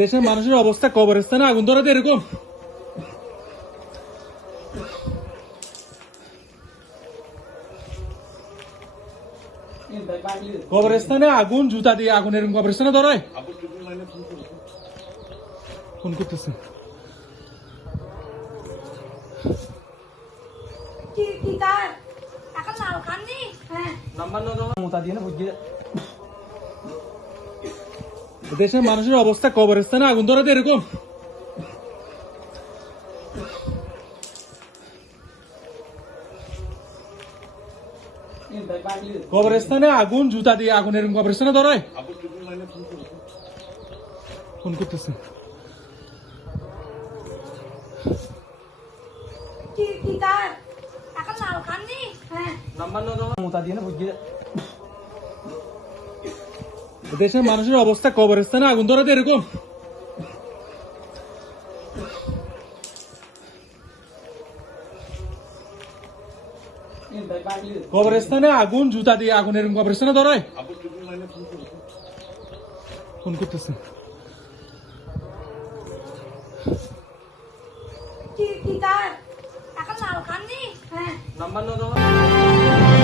দেশের মানুষের অবস্থা কবরস্থানে আগুন ধরাতে এরকম কবরস্থানে আগুন জুতা দিয়ে আগুন এরকম কবরস্থানে ধরায় ফোন করতেছে দেশের মানুষের অবস্থা কবরস্থানে আগুন ধরাতে এরকম কবরস্থানে আগুন জুতা দিয়ে আগুন এরকম কবরস্থানে ধরায় ফোন করতেছে দেশের মানুষের অবস্থা কবরস্থানে আগুন ধরাতে এরকম কবরস্থানে আগুন জুতা দিয়ে আগুন এরকম কবরস্থানে ধরায় ফোন করতেছে নাম্বার